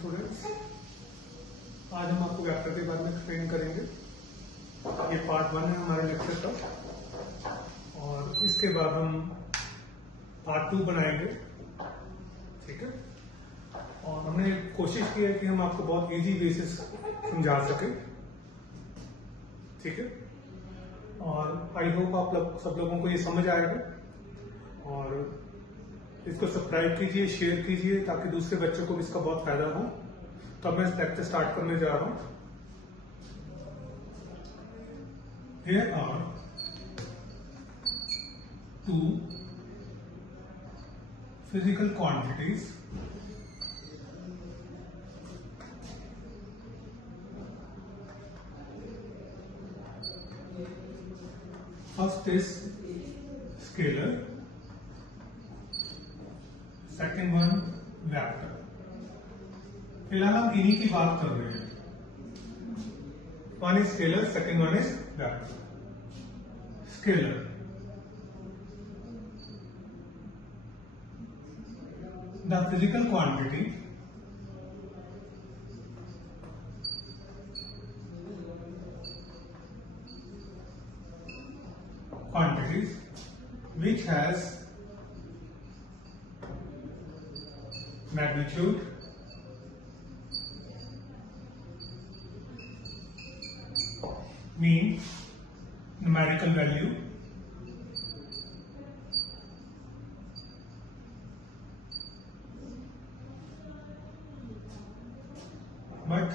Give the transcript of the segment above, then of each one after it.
Students, आज हम आपको वेक्टर के बारे में एक्सप्लेन करेंगे। ये पार्ट 1 है हमारे लेक्चर का और इसके बाद हम पार्ट 2 बनाएंगे। ठीक है, और हमने कोशिश की है कि हम आपको बहुत इजी वे से समझा सके। ठीक है, और आई होप आप सब लोगों को ये समझ आएगा और इसको सब्सक्राइब कीजिए, शेयर कीजिए ताकि दूसरे बच्चों को भी इसका बहुत फायदा हो। तो अब मैं इस लेक्चर स्टार्ट करने जा रहा हूं। Here are two physical quantities first is scalar, second one vector। फिलहाल हम इन्हीं की बात कर रहे हैं। One is scalar, second one is vector. Scalar, the physical quantity quantities which has magnitude, mean, numerical value, but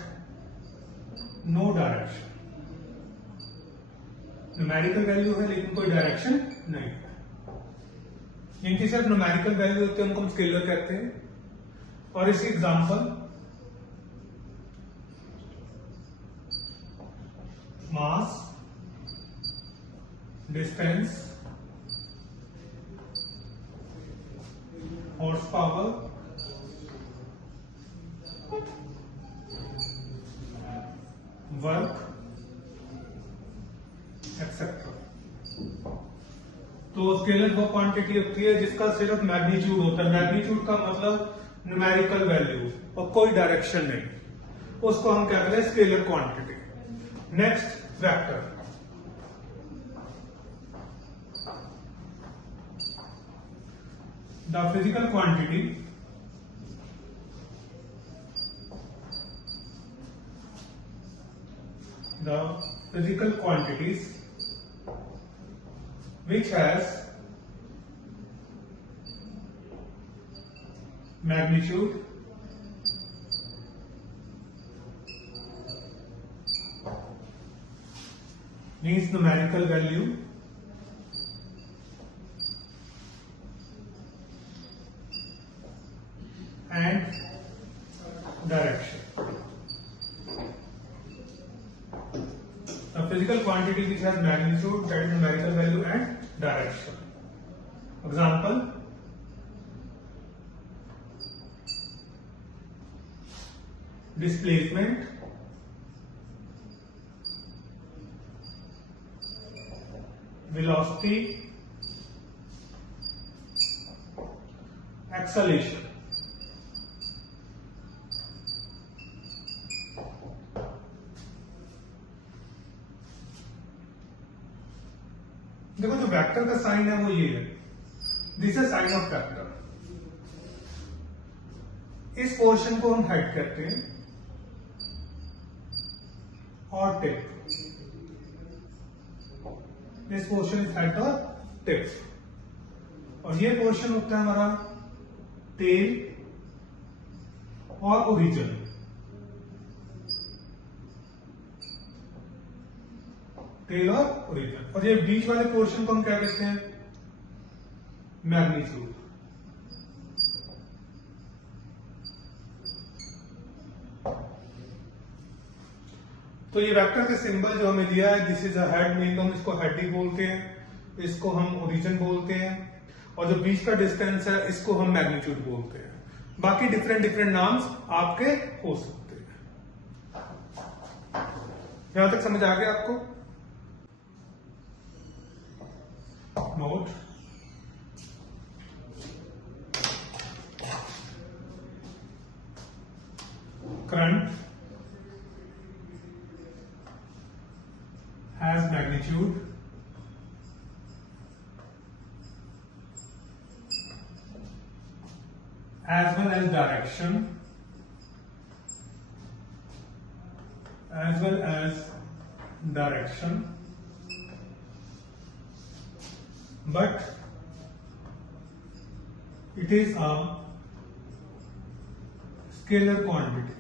no direction। Numerical value है लेकिन कोई डायरेक्शन नहीं है। इनकी सिर्फ न्यूमेरिकल वैल्यू होती है, उनको हम स्केलर कहते हैं। और इसकी example mass, distance, horse power, work etcetera. तो स्केलर वो क्वांटिटी होती है जिसका सिर्फ मैग्नीट्यूड होता है। मैग्नीट्यूड का मतलब न्यूमेरिकल वैल्यू और कोई डायरेक्शन नहीं, उसको हम कहते हैं scalar quantity. Next vector, the physical quantity quantities which has magnitude, means numerical value, and direction। The physical quantity which has magnitude, that is numerical value, and direction। Example, displacement, velocity, acceleration। देखो जो vector का sign है वो ये है, this is sine of vector. इस portion को हम हेड कहते हैं और tip. This portion is head और टिप। और ये पोर्शन होता है हमारा टेल और ओरिजिन। टेल और ओरिजिन। और ये बीच वाले पोर्शन को हम क्या कहते हैं? मैग्नीट्यूड। तो ये वेक्टर का सिंबल जो हमें दिया है, this is a head, mean हम इसको हेड ही बोलते हैं, इसको हम ओरिजिन बोलते हैं, और जो बीच का डिस्टेंस है इसको हम मैग्नीट्यूड बोलते हैं। बाकी डिफरेंट डिफरेंट नाम्स आपके हो सकते हैं। यहां तक समझ आ गया आपको? Note, current has magnitude as well as direction but it is a scalar quantity.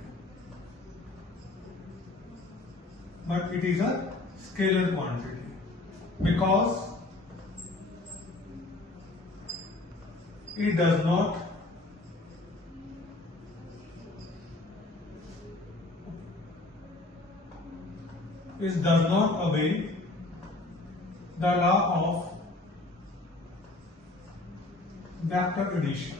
Because it does not obey the law of vector addition.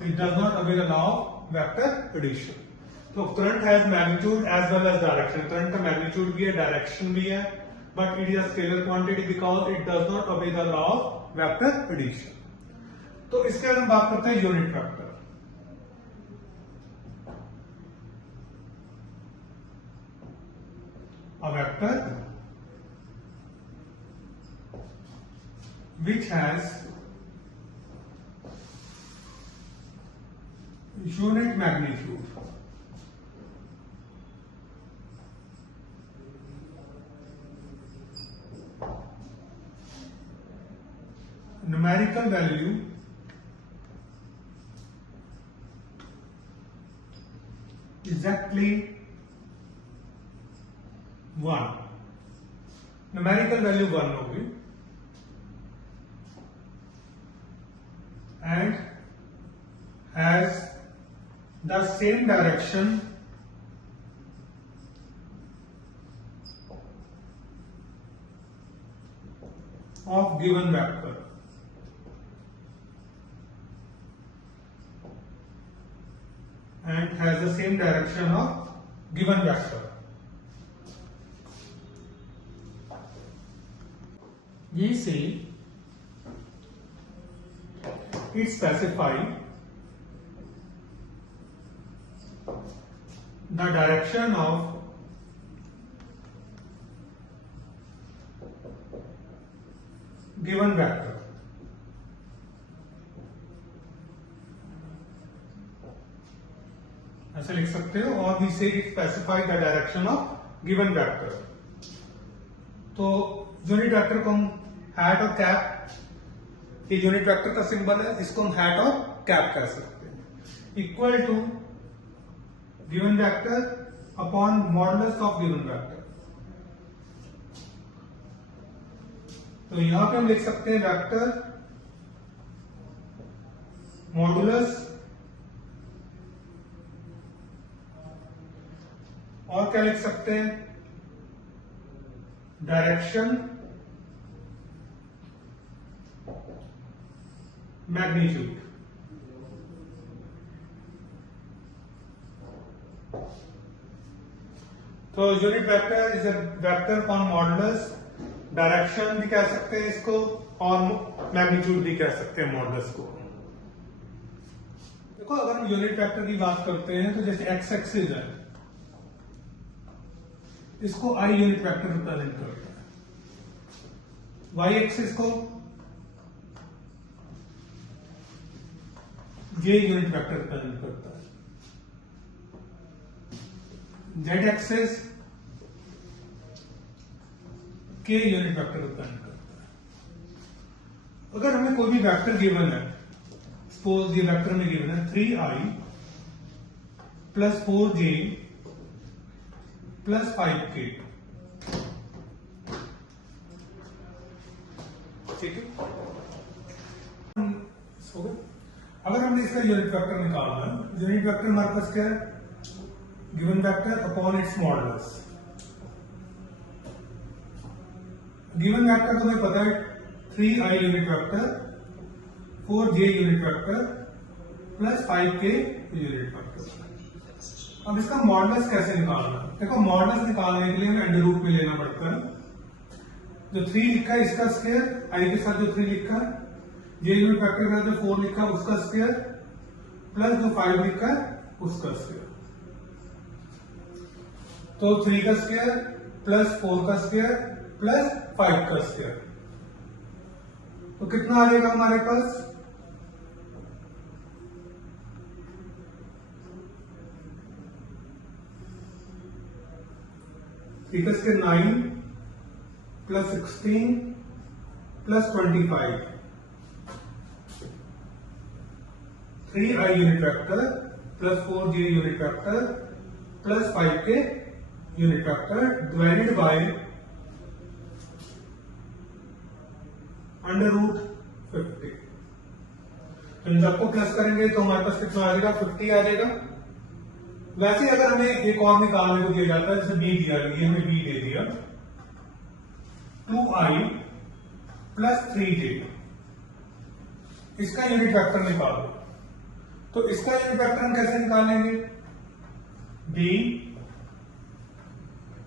It does not obey the law of vector addition. So current has magnitude as well as direction. Current का magnitude भी है, direction भी है, but it is a scalar quantity because it does not obey the law of vector addition. तो इसके बाद हम बात करते हैं unit vector. A vector which has unit magnitude numerical value exactly 1. Numerical value 1 होगी and has the same direction of given vector. And has the same direction of given vector. We say it specifies the direction of given vector. ऐसे लिख सकते हो. और we say it specifies the direction of given vector. तो unit vector को हम hat और cap, ये यूनिट वेक्टर का सिंबल है, इसको हम हैट और कैप कह सकते हैं. Equal to given vector upon modulus of given vector. तो यहां पे हम लिख सकते हैं वेक्टर मॉडुलस और क्या लिख सकते हैं, डायरेक्शन मैग्नीट्यूड. तो unit vector is a vector on modulus, direction भी कह सकते हैं इसको और मैग्नीट्यूड भी कह सकते हैं मॉडुलस को. देखो अगर हम यूनिट वेक्टर की बात करते हैं तो जैसे एक्स एक्सिस है, इसको आई यूनिट वेक्टर रिप्रेजेंट करता है, वाई एक्सिस को जे यूनिट वेक्टर रिप्रेजेंट करता है, जेड एक्सिस के यूनिट वेक्टर रिप्रेजेंट करता है. अगर हमें कोई भी वेक्टर गिवन है, सपोज ये वेक्टर में गिवन है 3i plus 4j plus 5k, ठीक है. अगर हमने इसका यूनिट वेक्टर निकालना है, यूनिट वेक्टर हमारे पास क्या है, given vector upon its modulus. Given vector तुम्हें पता है 3i unit vector, 4j unit vector plus 5k unit vector. अब इसका मॉडुलस कैसे निकालना है? देखो मॉडुलस निकालने के लिए हमें अंडर रूट में लेना पड़ता है. जो 3 लिखा है इसका स्क्वायर, i के साथ जो 3 लिखा है जे यूनिट वेक्टर के साथ जो 4 लिखा है उसका स्क्वायर प्लस जो 5 लिखा है उसका स्क्वायर। तो 3 का स्क्वायर प्लस 4 का स्क्वायर प्लस 5 का स्क्वायर, तो कितना आ जाएगा हमारे पास? ठीक है, 9 plus 16 plus 25, 3i unit vector plus 4j unit vector plus 5k unit vector divided by √50। तो इन सबको प्लस करेंगे तो हमारे पास कितना आ जाएगा? 50 आ जाएगा। वैसे अगर हमें एक और निकालने को दिया जाता है, जैसे b दिया, ये हमें b दे दिया, 2i प्लस 3j, इसका यूनिट वेक्टर निकालो। तो इसका यूनिट वेक्टर हम कैसे निकालेंगे?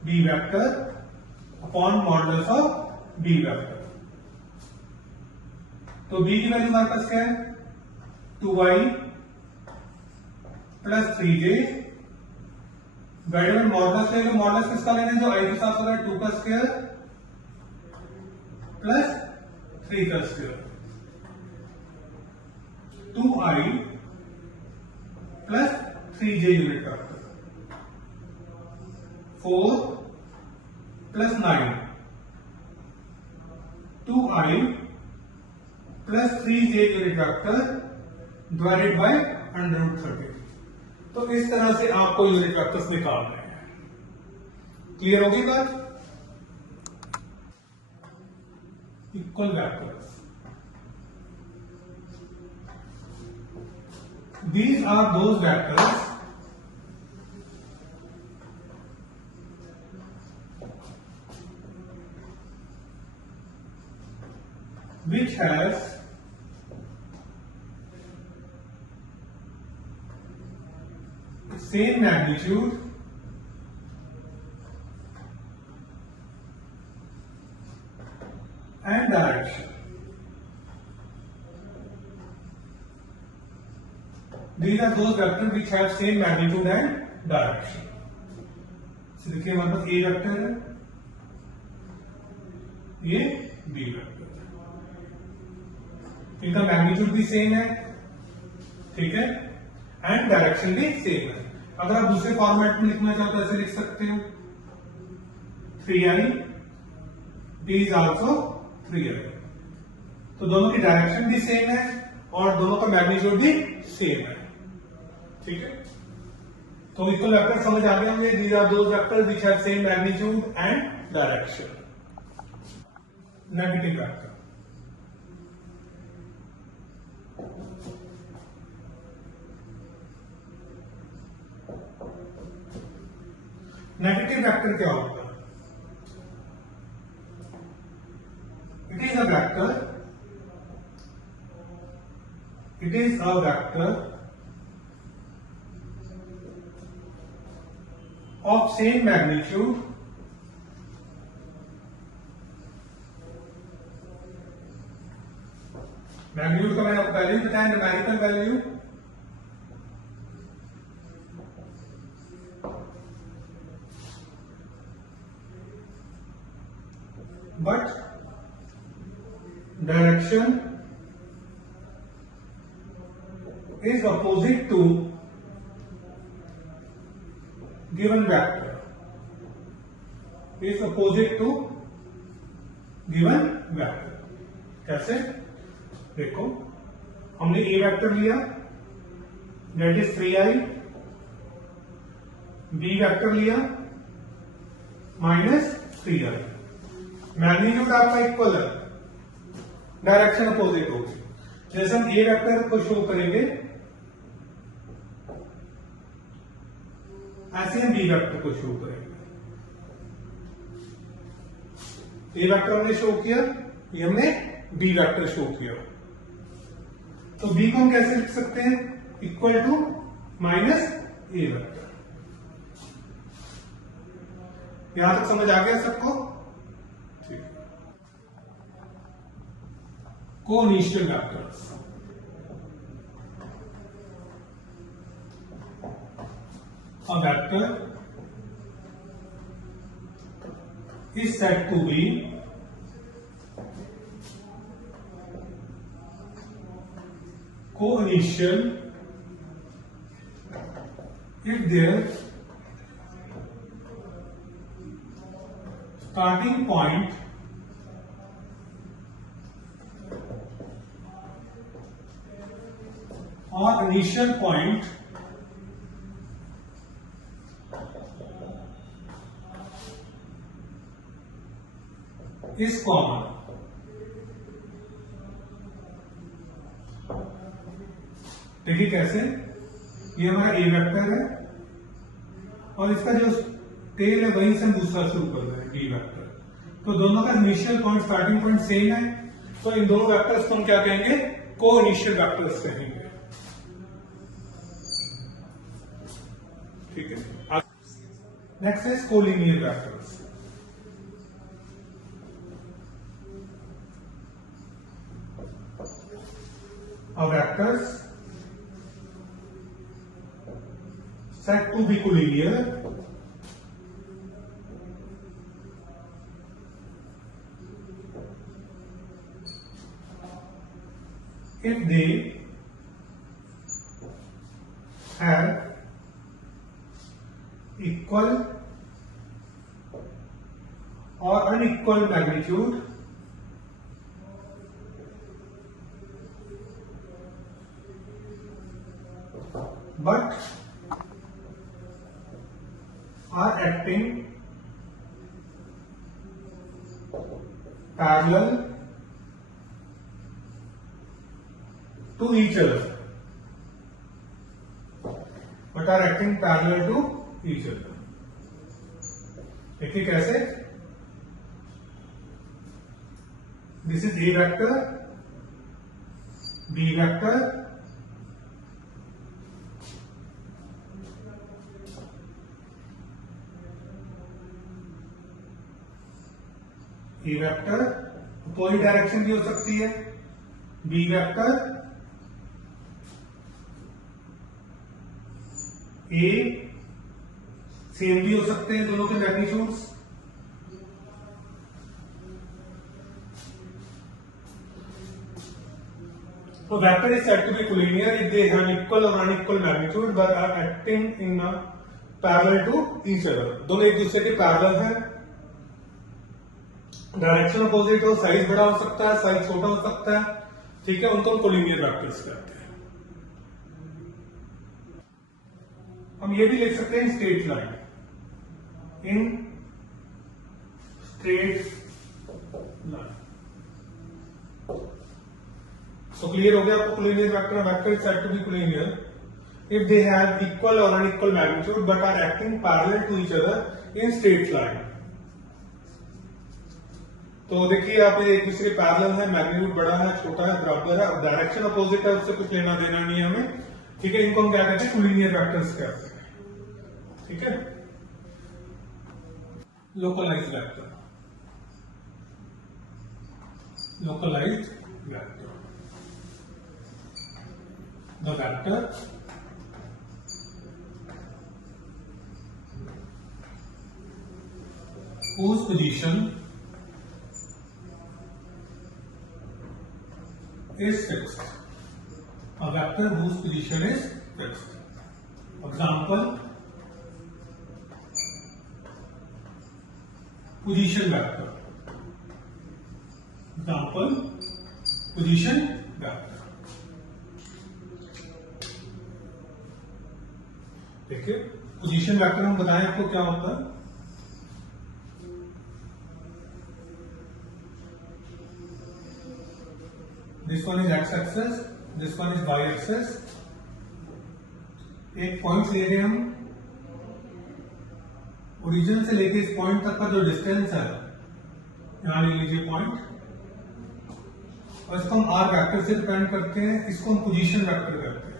b vector upon modulus of b vector. तो b की वैल्यू हमारे पास क्या है? 2i प्लस 3j, में मॉडुलस ले लो। मॉडुलस किसका लेना है? जो i के साथ हो रहा है, 2 का स्क्वायर प्लस 3 का square, 2i plus 3j unit vector, 4 plus 9, 2i plus 3j unit vector divided by √30। तो इस तरह से आपको यूनिट वेक्टर्स निकालने हैं। क्लियर होगी बात? Equal vectors, these are those vectors which has same magnitude and direction. These are those vectors which have same magnitude and direction. So देखिए हमारे पास A वेक्टर है, ये B वेक्टर है, इनका मैग्नीट्यूड भी सेम है, ठीक है, एंड डायरेक्शन भी सेम है। अगर आप दूसरे फॉर्मेट में लिखना चाहो तो ऐसे लिख सकते हो, 3i b is also 3i। तो दोनों की डायरेक्शन भी सेम है और दोनों का मैग्नीट्यूड भी सेम है, ठीक है। तो इक्वल वेक्टर समझ आ गए होंगे। These are those vectors which have same magnitude and direction. Negative vector, negative vector क्या होता है? It is a vector of same magnitude magnitude का मैंने आपको पहले ही बताया, numerical value, but direction is opposite to given vector, is opposite to given vector। कैसे? देखो, हमने A वेक्टर लिया, that is 3i, B vector लिया -3i, मैग्नीट्यूड आपका इक्वल है, डायरेक्शन अपोजिट होगी। जैसे हम A वेक्टर को शो करेंगे ऐसे हम B वेक्टर को शो करेंगे। A वेक्टर हमने शो किया, ये हमने B वेक्टर शो किया। तो B को हम कैसे लिख सकते हैं? Equal to -A vector. यहां तक समझ आ गया सबको? co-initial vectors. A vector is said to be co-initial if their starting point or initial point is common. देखिए कैसे, ये हमारा ए वेक्टर है और इसका जो टेल है वहीं से हम दूसरा शुरू कर रहे हैं बी वेक्टर। तो दोनों का initial point starting point same है, तो इन दोनों वेक्टर्स को हम क्या कहेंगे, को इनिशियल वेक्टर्स कहेंगे। ठीक है, next is collinear vectors. Vectors said to be collinear if they have equal or unequal magnitude but are acting parallel to each other. But are acting parallel to each other. देखिए कैसे, this is A vector, B vector, A vector opposite direction भी हो सकती है, B vector A same भी हो सकते हैं दोनों के मैग्नीट्यूड्स। तो vector is said to be collinear if they have equal और unequal magnitude but are acting in parallel to each other. दोनों एक दूसरे के पैरेलल हैं, डायरेक्शन अपोजिट हो, साइज बड़ा हो सकता है, साइज छोटा हो सकता है, ठीक है, उनको हम कोलिनियर वेक्टर्स कहते हैं। हम ये भी लिख सकते हैं straight line, in straight line. तो क्लियर हो गया आपको collinear vector. Vector is said to be collinear if they have equal और unequal magnitude but are acting parallel to each other in straight line. तो देखिए आप एक दूसरे पैरेलल है, मैग्नीट्यूड बड़ा है, छोटा है, बराबर है, और डायरेक्शन अपोजिट है, उससे कुछ लेना देना नहीं है हमें, ठीक है। इनको हम क्या कहते हैं, कोलिनियर वेक्टर्स कहते हैं, ठीक है। Localized vector, localized vector, the vector whose position is fixed. A vector whose position is fixed. Example, position vector. Example, position vector. देखिए पोजीशन वेक्टर हम बताएं आपको क्या होता है। This one is x axis, this one is y axis। एक point ले रहे हैं हम, ओरिजिन से लेके इस पॉइंट तक का जो डिस्टेंस है, यहां ले लीजिए पॉइंट, और इसको हम r वेक्टर से रिप्रेजेंट करते हैं, इसको हम पोजीशन वेक्टर कहते हैं।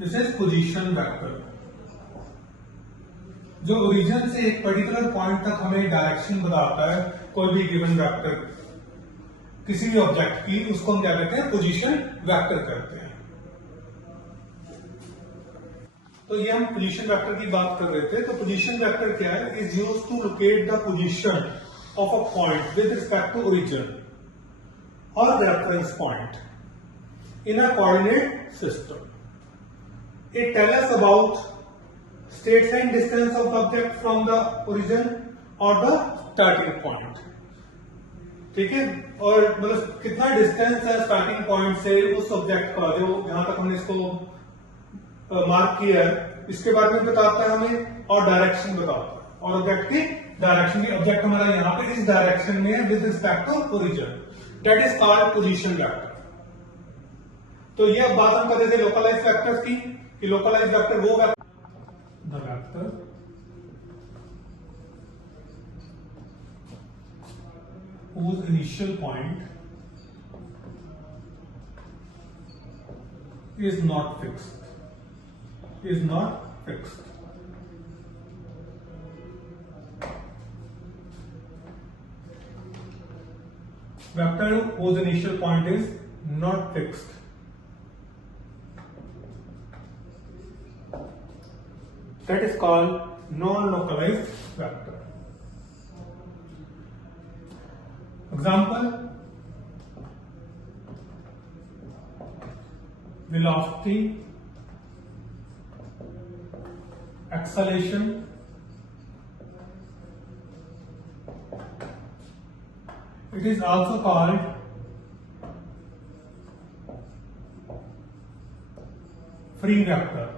This is position vector. जो ओरिजिन से एक पर्टिकुलर पॉइंट तक हमें डायरेक्शन बताता है, कोई भी गिवन वेक्टर किसी भी ऑब्जेक्ट की, उसको हम क्या कहते हैं, पोजीशन वेक्टर कहते हैं। तो ये हम पोजीशन वेक्टर की बात कर रहे थे। तो पोजीशन वेक्टर क्या है, is used to locate the position of a point with respect to origin और reference point in a coordinate system. It tells us about states and distance of the object from the origin or the starting point। ठीक है, और मतलब कितना distance है starting point से उस object का, जो यहां तक हमने इसको मार्क किया है, इसके बारे में बताता है हमें, और डायरेक्शन बताता है, और ऑब्जेक्ट की डायरेक्शन की। ऑब्जेक्ट हमारा यहाँ पे इस डायरेक्शन में है with respect to origin, that is called position vector. तो ये अब बात हम कर रहे थे लोकलाइज वेक्टर्स की, कि लोकलाइज वेक्टर वो vector, the vector whose initial point is not fixed, is not fixed। Vector whose initial point is not fixed, that is called non-localized vector। Example, velocity, acceleration, it is also called free vector।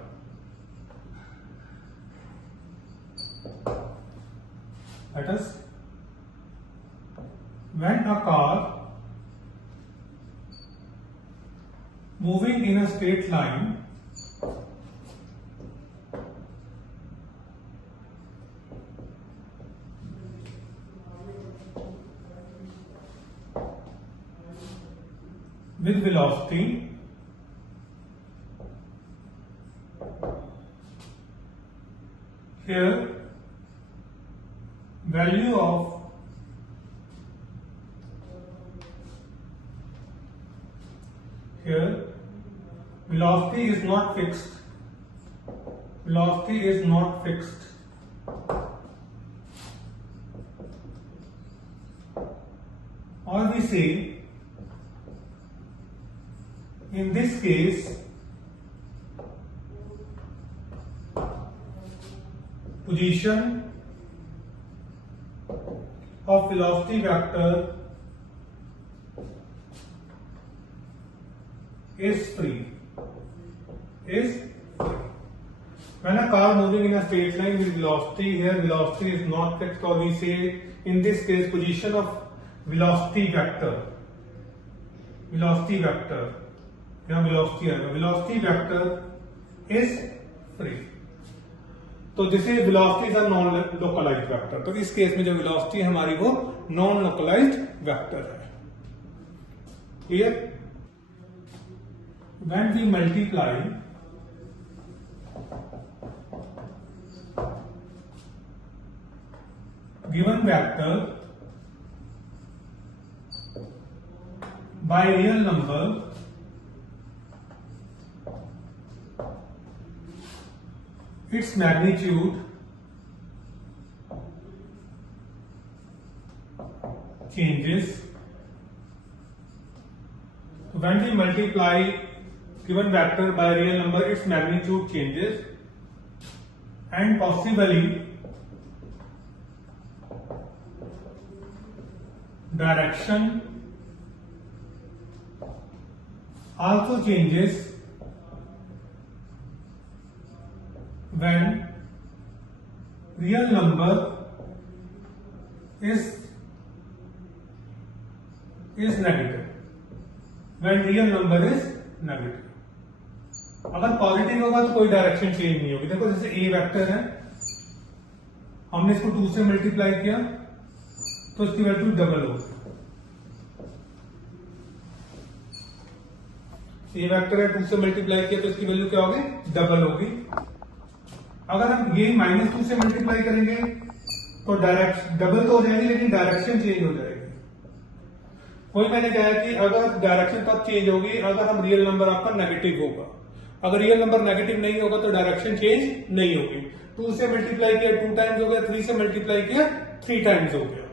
That is, when a car moving in a straight line with velocity here value of here velocity is not fixed, velocity is not fixed, or we say in this case position of velocity vector is free, is free। When a car moving in a straight line with velocity, here velocity is not fixed, or we say in this case position of velocity vector, velocity vector, यहाँ velocity है, velocity vector is free। तो जैसे velocity is a non-localized vector, तो इस case में जो velocity है हमारी वो non-localized vector है। Clear? When we multiply given vector by real number, its magnitude changes। When we multiply given vector by real number, its magnitude changes, and possibly direction also changes when real number is negative, when real number is negative। अगर positive होगा तो कोई direction change नहीं होगी। देखो जैसे ए vector है, हमने इसको 2 से मल्टीप्लाई किया तो इसकी वैल्यू डबल होगी। ए वेक्टर है, 2 से मल्टीप्लाई किया तो इसकी वैल्यू क्या होगी, डबल होगी। अगर हम ये -2 से मल्टीप्लाई करेंगे तो डायरेक्शन डबल तो हो जाएगी लेकिन डायरेक्शन चेंज हो जाएगी। वही मैंने कहा कि अगर डायरेक्शन तब चेंज होगी अगर हम रियल नंबर आपका नेगेटिव होगा, अगर रियल नंबर नेगेटिव नहीं होगा तो डायरेक्शन चेंज नहीं होगी। 2 से मल्टीप्लाई किया 2 टाइम्स हो गया, 3 से मल्टीप्लाई किया 3 टाइम्स हो गया।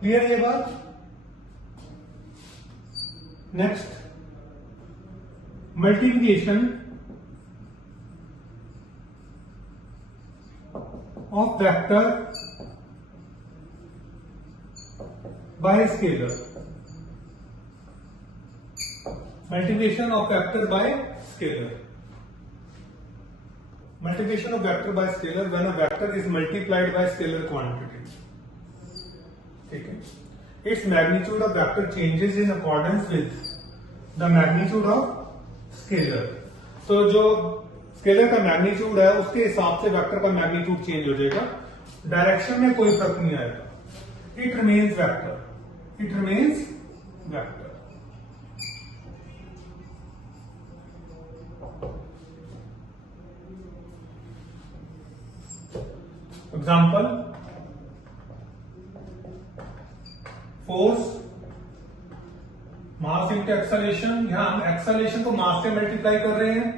क्लियर ये बात? Next, multiplication of vector by scalar. Multiplication of vector by scalar. Multiplication of vector by scalar when a vector is multiplied by scalar quantity. ठीक है, its magnitude of vector changes in accordance with the magnitude of scalar. तो जो scalar का magnitude है उसके हिसाब से vector का मैग्नीट्यूड चेंज हो जाएगा, डायरेक्शन में कोई फर्क नहीं आएगा। It remains vector, it remains vector. Example, force mass into acceleration. यहां हम एक्सेलरेशन को मास से मल्टीप्लाई कर रहे हैं।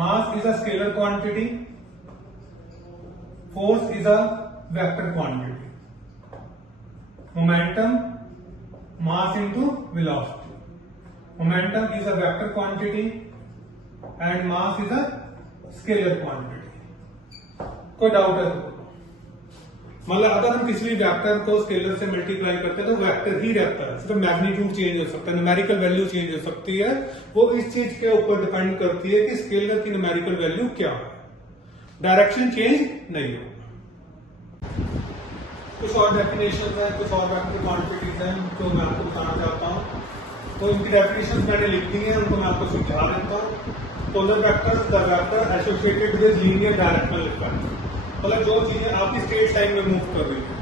Mass is a scalar quantity, force is a vector quantity. Momentum mass into velocity. Momentum is a vector quantity and mass is a scalar quantity. कोई doubt है तो? मतलब अगर हम किसी भी वेक्टर को स्केलर से मल्टीप्लाई करते हैं तो वेक्टर ही रहता है, सिर्फ मैग्नीट्यूड चेंज हो सकता है, न्यूमेरिकल वैल्यू चेंज हो सकती है। वो इस चीज के ऊपर डिपेंड करती है कि स्केलर की न्यूमेरिकल वैल्यू क्या है, डायरेक्शन चेंज नहीं हो। कुछ और डेफिनेशन है, कुछ और वेक्टर क्वांटिटीज हैं जो मैं आपको बताना चाहता हूँ। तो इनकी डेफिनेशन मैंने लिख दी है, उनको मैं आपको समझा देता हूँ। Polar vector the vector associated with linear directional effect. मतलब जो चीजें आपकी स्ट्रेट लाइन में मूव कर रही है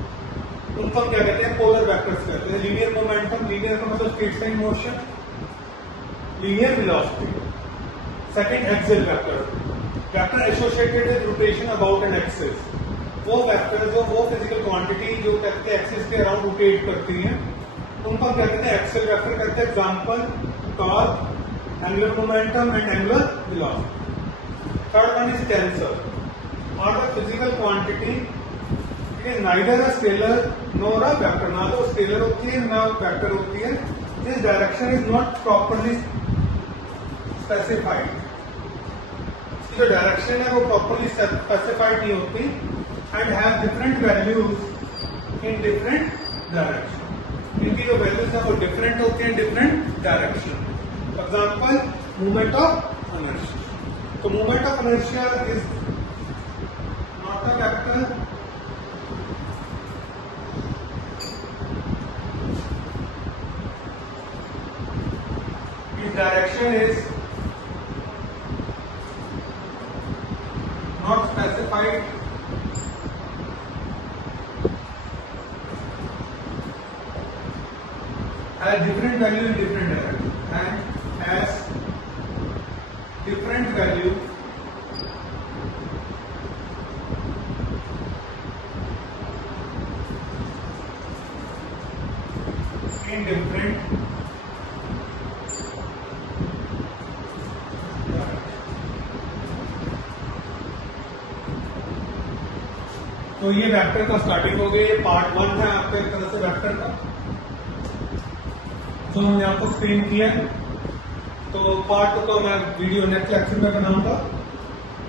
उनको हम क्या कहते हैं? पोलर वेक्टर्स कहते हैं। लीनियर मोमेंटम, लीनियर का मतलब straight line motion. Linear velocity. Second, axial vector, vector associated with rotation about an axis. वो वेक्टर जो वो फिजिकल क्वांटिटी जो कहते हैं एक्सिस के अराउंड रोटेट करती है उनको हम क्या कहते हैं? एक्सियल वेक्टर कहते हैं। Example, torque, angular momentum and angular velocity. Third one is tensor और the physical quantity is neither a scalar nor a vector. ना तो स्केलर होती है ना वेक्टर होती है। This direction is not properly specified. इसकी जो डायरेक्शन है वो प्रॉपरली स्पेसिफाइड नहीं होती and have different values in different direction. इनकी जो वैल्यूज है वो डिफरेंट होती हैं different direction. Example, movement of inertia. तो movement of inertia is not a vector, its direction is not specified, has different value in different direction and has different value in different तो ये vector का starting हो गई। ये part 1 है आपका एक तरह से वेक्टर का, तो हमने आपको एक्सप्लेन किया। तो पार्ट 2 का मैं वीडियो नेक्स्ट लेक्चर में बनाऊंगा,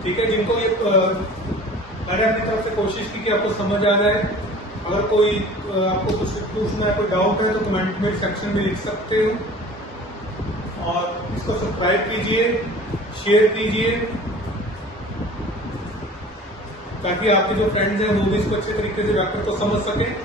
ठीक है। जिनको ये मैंने अपनी तरफ से कोशिश की कि आपको समझ आ जाए। अगर कोई आपको कुछ पूछना है, कोई डाउट है तो कमेंट में सेक्शन में लिख सकते हो। और इसको सब्सक्राइब कीजिए, शेयर कीजिए, ताकि आपके जो फ्रेंड्स हैं वो भी इसको अच्छे तरीके से वेक्टर को समझ सकें।